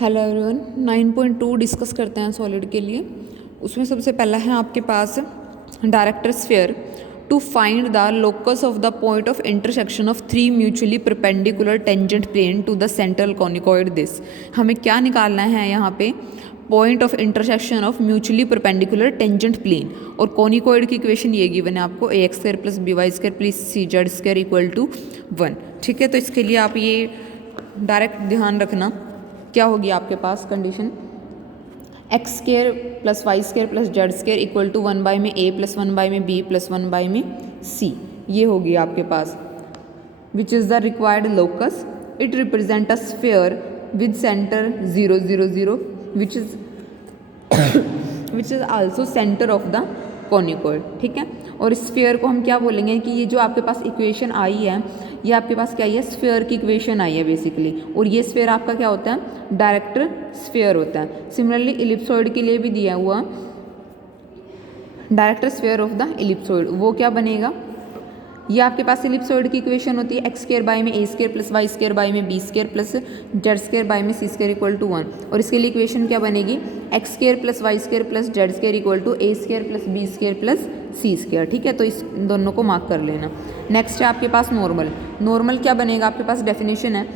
Hello everyone, 9.2 discuss करते हैं solid के लिए। उसमें सबसे पहला है आपके पास director sphere to find the locus of the point of intersection of three mutually perpendicular tangent plane to the central conicoid this. हमें क्या निकालना है यहाँ पे? Point of intersection of mutually perpendicular tangent plane. और कॉनिकॉइड की equation ये given है आपको, a x square plus b y square plus c z square equal to 1। ठीक है, तो इसके लिए आप ये डायरेक्ट ध्यान रखना क्या होगी आपके पास condition, x square plus Y square plus Z square equal to 1 by में ए प्लस 1 बाई में बी प्लस 1 बाई में सी। ये होगी आपके पास which is the required locus. It represent a sphere with centre 0 0 0 which is also centre of the conicoid. ठीक है, और स्फीयर को हम क्या बोलेंगे कि ये जो आपके पास इक्वेशन आई है, ये आपके पास क्या है? स्फीयर की इक्वेशन आई है बेसिकली। और ये स्फीयर आपका क्या होता है? डायरेक्टर स्फीयर होता है। सिमिलरली इलिप्सॉइड के लिए भी दिया हुआ director sphere of the ellipsoid, वो क्या बनेगा? ये आपके पास इलिप्सॉइड की इक्वेशन होती है एक्स स्क्वायर बाई में a square plus Y square by में B square plus Z square by में सी स्क्वायर इक्वल टू 1। और इसके लिए इक्वेशन क्या बनेगी? X square plus Y square plus Z square equal to A square plus B square plus C square. ठीक है, तो इस दोनों को मार्क कर लेना। नेक्स्ट है आपके पास नॉर्मल। नॉर्मल क्या बनेगा? आपके पास डेफिनेशन है,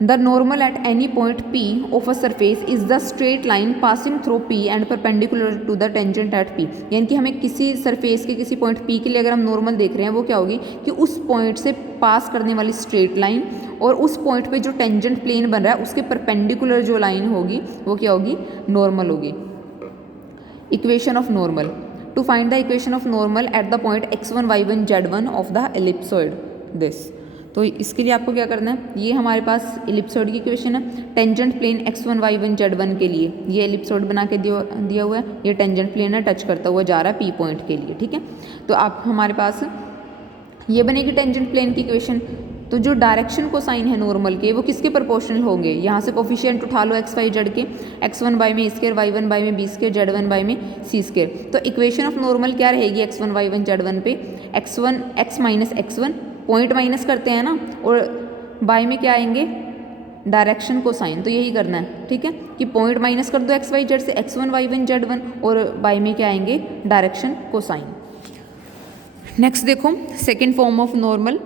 the normal at any point P of a surface is the straight line passing through P and perpendicular to the tangent at P। यानी कि हमें किसी सरफेस के किसी पॉइंट P के लिए अगर हम नॉर्मल देख रहे हैं, वो क्या होगी कि उस पॉइंट से पास करने वाली स्ट्रेट लाइन और उस पॉइंट पे जो टेंजेंट प्लेन बन रहा है उसके परपेंडिकुलर जो लाइन होगी वो क्या होगी? नॉर्मल होगी। Equation of normal, to find the equation of normal at the point x1 y1 z1 of the ellipsoid this. तो इसके लिए आपको क्या करना है? ये हमारे पास एलिप्सॉइड की इक्वेशन है। Tangent plane x1 y1 z1 के लिए ये एलिप्सॉइड बना के दिया हुआ है। ये टेंजेंट प्लेन है, टच करता हुआ जा रहा है P पॉइंट के लिए। ठीक है, तो आप हमारे पास ये बनेगी टेंजेंट प्लेन की इक्वेशन। तो जो डायरेक्शन को साइन है नॉर्मल के, वो किसके प्रोपोर्शनल होंगे? यहाँ से कोफिशिएंट उठा लो एक्स वाई जेड के, x1 बाई में ए स्क्वायर, y1 बाई में बी स्क्वायर, z1 बाई में सी स्क्वायर। तो इक्वेशन ऑफ नॉर्मल क्या रहेगी x1 y1 z1 पे? x1 x minus x1, point minus करते हैं ना, और बाई में क्या आएंगे? डायरेक्शन को साइन। तो यही करना है। ठीक है, कि पॉइंट माइनस कर दो एक्स वाई जेड से, x1 y1 z1, और बाई में क्या आएंगे? डायरेक्शन को साइन। नेक्स्ट देखो, सेकेंड फॉर्म ऑफ नॉर्मल।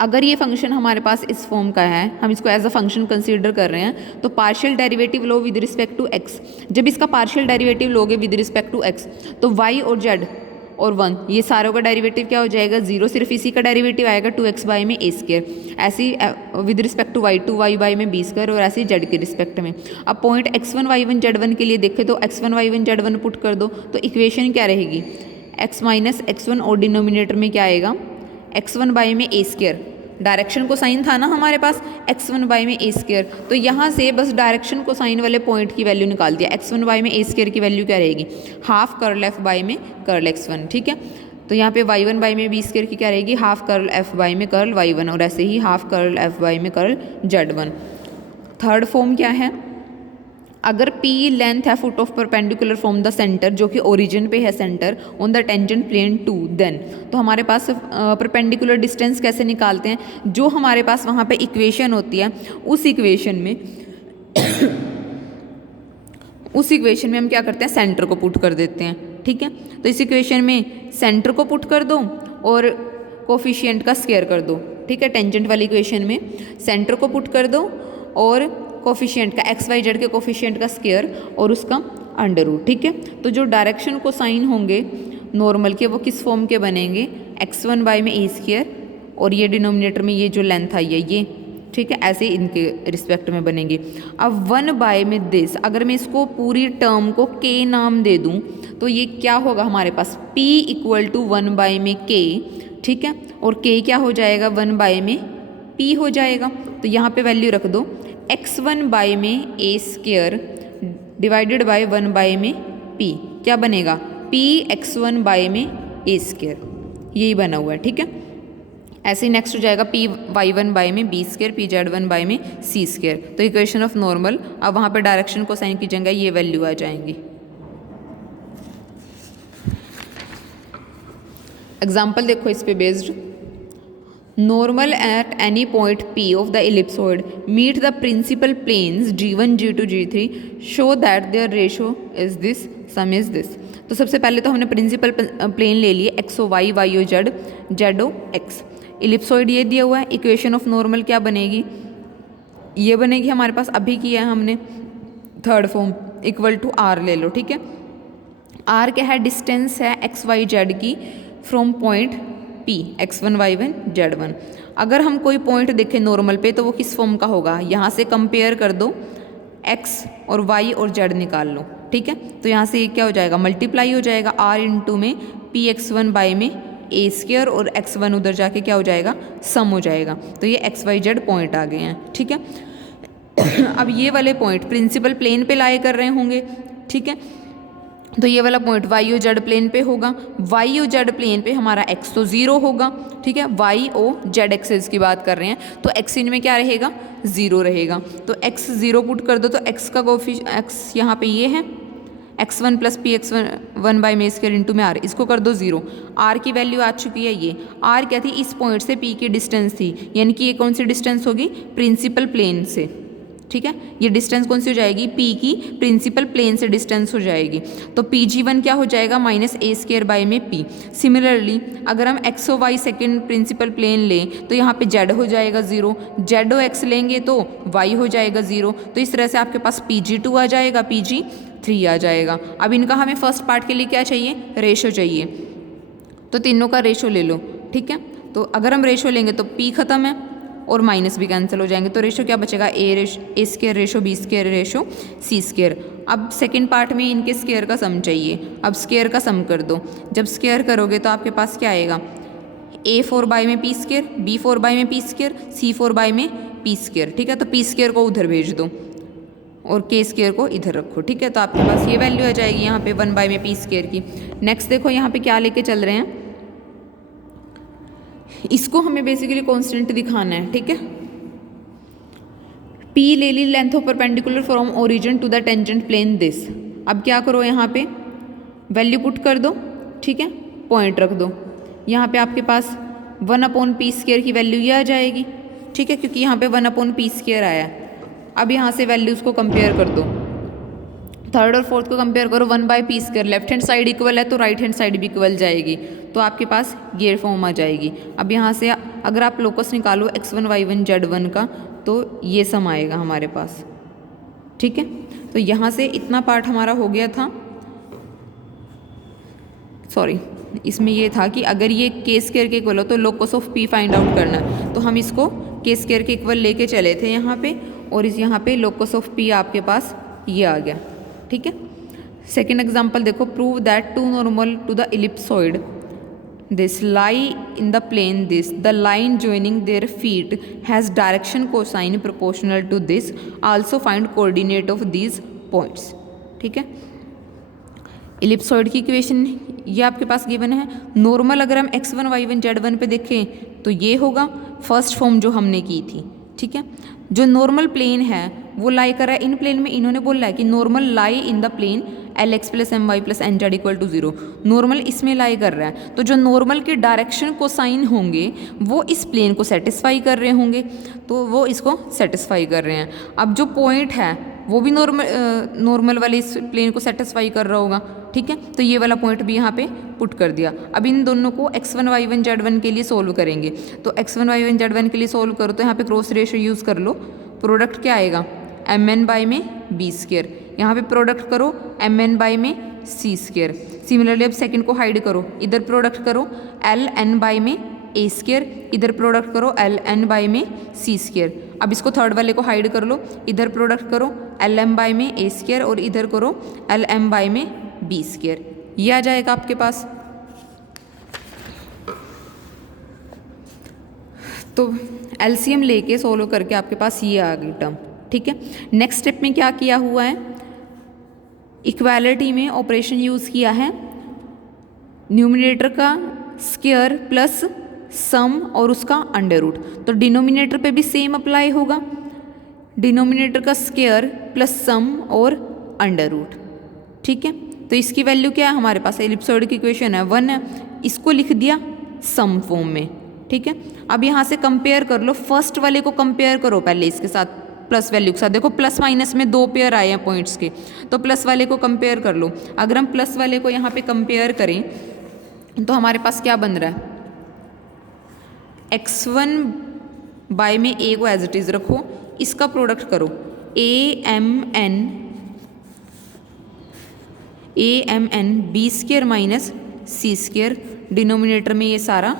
अगर ये फंक्शन हमारे पास इस फॉर्म का है, हम इसको एज अ फंक्शन कंसीडर कर रहे हैं, तो पार्शियल डेरिवेटिव लो विद रिस्पेक्ट टू एक्स। जब इसका पार्शियल डेरिवेटिव लोगे विद रिस्पेक्ट टू एक्स, तो वाई और जेड और 1 ये सारों का डेरिवेटिव क्या हो जाएगा? 0। सिर्फ इसी का डेरिवेटिव आएगा 2x बाई में ए स्क्वायर। ऐसे ही with respect to y 2y by में बी स्क्वायर, और ऐसे ही जेड के रिस्पेक्ट में। अब पॉइंट x1 y1 z1 के लिए देखें तो x1 y1 z1 पुट कर दो, तो इक्वेशन क्या रहेगी? x माइनस x1, और डिनोमिनेटर में क्या आएगा? x1 बाई में ए स्क्वायर। डायरेक्शन को साइन था ना हमारे पास x1 बाई में ए स्क्वायर, तो यहाँ से बस डायरेक्शन को साइन वाले पॉइंट की वैल्यू निकाल दिया। x1 बाई में ए स्क्वायर की वैल्यू क्या रहेगी? हाफ कर्ल f बाई में कर्ल x1। ठीक है, तो यहाँ पे y1 बाई में बी स्क्वायर की क्या रहेगी? हाफ कर्ल f बाई में कर्ल y1, और ऐसे ही हाफ कर्ल f बाई में कर्ल z1। थर्ड फॉर्म क्या है? अगर P लेंथ है foot of perpendicular from the centre, जो कि ओरिजिन पे है centre, on the tangent plane 2, then तो हमारे पास परपेंडिकुलर डिस्टेंस कैसे निकालते हैं? जो हमारे पास वहाँ पे इक्वेशन होती है, उस इक्वेशन में हम क्या करते हैं? सेंटर को पुट कर देते हैं। ठीक है, तो इस इक्वेशन में सेंटर को पुट कर दो और कोफिशिएंट का स्क्वायर कर दो। ठीक है, टेंजेंट वाली इक्वेशन में सेंटर को पुट कर दो और कोफिशिएंट का एक्स वाई जेड के कोफिशिएंट का स्क्वायर और उसका अंडर रूट। ठीक है, तो जो डायरेक्शन को साइन होंगे नॉर्मल के, वो किस फॉर्म के बनेंगे? x1 बाई में ए स्क्वायर, और ये डिनोमिनेटर में ये जो लेंथ आई है ये। ठीक है, ऐसे इनके रिस्पेक्ट में बनेंगे। अब 1 बाई में दिस, अगर मैं इसको पूरी टर्म को k नाम दे दूं, तो ये क्या होगा हमारे पास? p इक्वल टू 1 बाई में k। ठीक है, और k क्या हो जाएगा? 1 बाई में p हो जाएगा। तो यहाँ पे वैल्यू रख दो, x1 बाई में a square divided by 1 by में p क्या बनेगा? p x1 बाई में ए स्क्वायर, यही बना हुआ है। ठीक है, ऐसे ही नेक्स्ट हो जाएगा p y1 बाई में B square, p z1 by में सी स्क्वायर। तो इक्वेशन ऑफ नॉर्मल, अब वहाँ पे डायरेक्शन को साइन की जगह ये वैल्यू आ जाएंगी। एग्जाम्पल देखो इस पे based, normal at any point P of the ellipsoid meet the principal planes G1, G2, G3 show that their ratio is this, sum is this। तो सबसे पहले तो हमने प्रिंसिपल प्लेन ले लिए X O Y, Y O Z, Z O X. Ellipsoid ये दिया हुआ है, इक्वेशन ऑफ नॉर्मल क्या बनेगी, ये बनेगी हमारे पास, अभी किया है हमने third form, equal to R ले लो, ठीक है। आर क्या है, डिस्टेंस है एक्स वाई जेड की from point P, x1, y1, z1। अगर हम कोई पॉइंट देखें नॉर्मल पे तो वो किस फॉर्म का होगा, यहाँ से कंपेयर कर दो, x और y और z निकाल लो, ठीक है। तो यहाँ से ये क्या हो जाएगा, मल्टीप्लाई हो जाएगा r इंटू में px1 बाई में a स्क्वायर और x1 उधर जाके क्या हो जाएगा, सम हो जाएगा। तो ये x y z पॉइंट आ गए हैं, ठीक है। अब ये वाले पॉइंट प्रिंसिपल प्लेन पे लाए कर रहे होंगे, ठीक है। तो ये वाला point Y O Z plane पे होगा, वाई ओ जेड प्लेन पे हमारा एक्स तो 0 होगा, ठीक है। वाई ओ जेड एक्सेस की बात कर रहे हैं तो एक्स इन में क्या रहेगा, 0 रहेगा। तो एक्स 0 पुट कर दो तो एक्स का कोफिशिएंट, एक्स यहाँ पे ये है x1 plus P x one by में स्क्वायर इंटू में आर, इसको कर दो 0। आर की वैल्यू आ चुकी है, ये आर क्या थी, इस पॉइंट से पी की डिस्टेंस थी, यानी कि ये कौन सी डिस्टेंस होगी, प्रिंसिपल प्लेन से, ठीक है। ये डिस्टेंस कौन सी हो जाएगी, P की प्रिंसिपल प्लेन से डिस्टेंस हो जाएगी। तो Pg1 क्या हो जाएगा, माइनस ए स्क्वायर बाई में P। सिमिलरली अगर हम X O Y second principal plane लें तो यहाँ पे Z हो जाएगा 0, जेड ओ एक्स लेंगे तो Y हो जाएगा 0। तो इस तरह से आपके पास Pg2 आ जाएगा, Pg3 आ जाएगा। अब इनका हमें फर्स्ट पार्ट के लिए क्या चाहिए, रेशो चाहिए, तो तीनों का रेशो ले लो, ठीक है। तो अगर हम रेशो लेंगे तो P खत्म है और माइनस भी कैंसिल हो जाएंगे, तो रेशो क्या बचेगा, a square ratio b square ratio c square. अब सेकंड पार्ट में इनके स्क्वायर का सम चाहिए, अब स्क्वायर का सम कर दो। जब स्क्वायर करोगे तो आपके पास क्या आएगा, A4 बाई में पी स्क्वायर, B4 बाई में पी स्क्वायर, C4 बाई में पी स्क्वायर, ठीक है। तो पी स्क्वायर को उधर भेज दो और के स्क्वायर को इधर रखो, ठीक है। तो आपके पास ये वैल्यू आ जाएगी यहाँ पे 1 बाई में पी स्क्वायर की। नेक्स्ट देखो यहाँ पे क्या लेके चल रहे हैं, इसको हमें बेसिकली कांस्टेंट दिखाना है, ठीक है। P ले ली, length of perpendicular from origin to the tangent plane this. अब क्या करो, यहाँ पे वैल्यू पुट कर दो, ठीक है, पॉइंट रख दो। यहाँ पे आपके पास 1/p स्क्वायर की वैल्यू ये आ जाएगी, ठीक है, क्योंकि यहाँ पे 1/p स्क्वायर आया है। अब यहाँ से वैल्यूज़ को कंपेयर कर दो, थर्ड और फोर्थ को कंपेयर करो, 1/p square, left hand side equal है तो राइट हैंड साइड भी इक्वल जाएगी, तो आपके पास ये फॉर्म आ जाएगी। अब यहाँ से अगर आप लोकस निकालो x1 y1 z1 का तो ये सम आएगा हमारे पास, ठीक है। तो यहाँ से इतना पार्ट हमारा हो गया था, सॉरी इसमें ये था कि अगर ये के स्क्वायर के इक्वल हो तो locus of p find out करना है, तो हम इसको के स्क्वायर के इक्वल लेके चले थे यहाँ पे, और इस यहाँ पे लोकस ऑफ p आपके पास ये आ गया, ठीक है। सेकेंड एग्जाम्पल देखो, prove that to normal to the ellipsoid this lie in the plane this, the line joining their feet has direction cosine proportional to this, also find coordinate of these points, ठीक है। Ellipsoid की equation ये आपके पास given है। Normal अगर हम x1 y1 z1 पे देखें तो ये होगा फर्स्ट फॉर्म जो हमने की थी, ठीक है। जो नॉर्मल प्लेन है वो लाई कर रहा है इन प्लेन में, इन्होंने बोला है कि normal lie in the plane LX plus MY plus NZ equal to 0, normal इसमें लाई कर रहा है। तो जो नॉर्मल के डायरेक्शन को साइन होंगे वो इस प्लेन को सेटिस्फाई कर रहे होंगे, तो वो इसको सेटिस्फाई कर रहे हैं। अब जो पॉइंट है वो भी नॉर्मल वाले इस प्लेन को सेटिस्फाई कर रहा होगा, ठीक है। तो ये वाला पॉइंट भी यहाँ पे पुट कर दिया। अब इन दोनों को x1 y1 z1 के लिए सोल्व करेंगे, तो x1 y1 z1 के लिए सोल्व करो तो यहाँ पे क्रॉस रेशियो यूज़ कर लो। प्रोडक्ट क्या आएगा, mn बाई में b स्क्वायर, यहाँ पे प्रोडक्ट करो mn बाई में c स्क्वायर। सिमिलरली अब सेकंड को हाइड करो, इधर प्रोडक्ट करो ln बाई में a स्क्वायर, इधर प्रोडक्ट करो ln बाई में c स्क्वायर। अब इसको थर्ड वाले को हाइड कर लो, इधर प्रोडक्ट करो lm बाई में a स्क्वायर और इधर करो lm बाई में b स्क्वायर, ये आ जाएगा आपके पास। तो एलसीएम लेके सोल्व करके आपके पास ये आ गई टर्म, ठीक है। नेक्स्ट स्टेप में क्या किया हुआ है, इक्वालिटी में ऑपरेशन यूज़ किया है, न्यूमिनेटर का स्क्वायर प्लस सम और उसका अंडर रूट। तो डिनोमिनेटर पे भी सेम अप्लाई होगा, डिनोमिनेटर का स्क्वायर प्लस सम और अंडर रूट, ठीक है। तो इसकी वैल्यू क्या है हमारे पास, एलिप्सॉइड की इक्वेशन है 1 है, इसको लिख दिया सम फॉर्म में, ठीक है। अब यहाँ से कंपेयर कर लो, फर्स्ट वाले को कंपेयर करो पहले इसके साथ, प्लस वैल्यू के साथ। देखो प्लस माइनस में 2 पेयर आए हैं पॉइंट्स के, तो प्लस वाले को कंपेयर कर लो। अगर हम प्लस वाले को यहाँ पे कंपेयर करें तो हमारे पास क्या बन रहा है, x1 बाय में a को एज इट इज़ रखो, इसका प्रोडक्ट करो a m n b square minus C square, denominator में ये सारा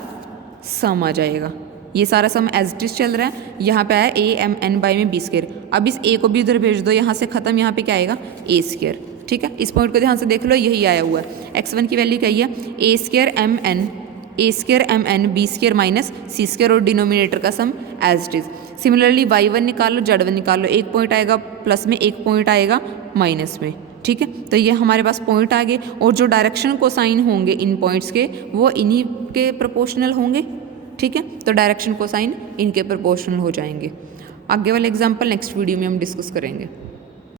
सम आ जाएगा। ये सारा सम एज इट इज चल रहा है, यहाँ पे आया a m n बाय में b स्क्र। अब इस a को भी उधर भेज दो, यहाँ से खत्म, यहाँ पे क्या आएगा a स्क्र। ठीक है, इस पॉइंट को ध्यान से देख लो, यही आया हुआ है। x1 की वैल्यू क्या है, a square m n b square minus C square, और डिनोमिनेटर का sum as it is. Similarly y1 निकालो, z1 निकालो, एक पॉइंट आएगा प्लस में, एक पॉइंट आएगा माइनस में। ठीक है, तो ये हमारे पास पॉइंट आ गए, और जो डायरेक्शन कोसाइन होंगे इन पॉइंट्स के वो इन्हीं के प्रोपोर्शनल होंगे। ठीक है, तो डायरेक्शन कोसाइन इनके प्रोपोर्शनल हो जाएंगे। आगे वाले एग्जाम्पल नेक्स्ट वीडियो में हम डिस्कस करेंगे।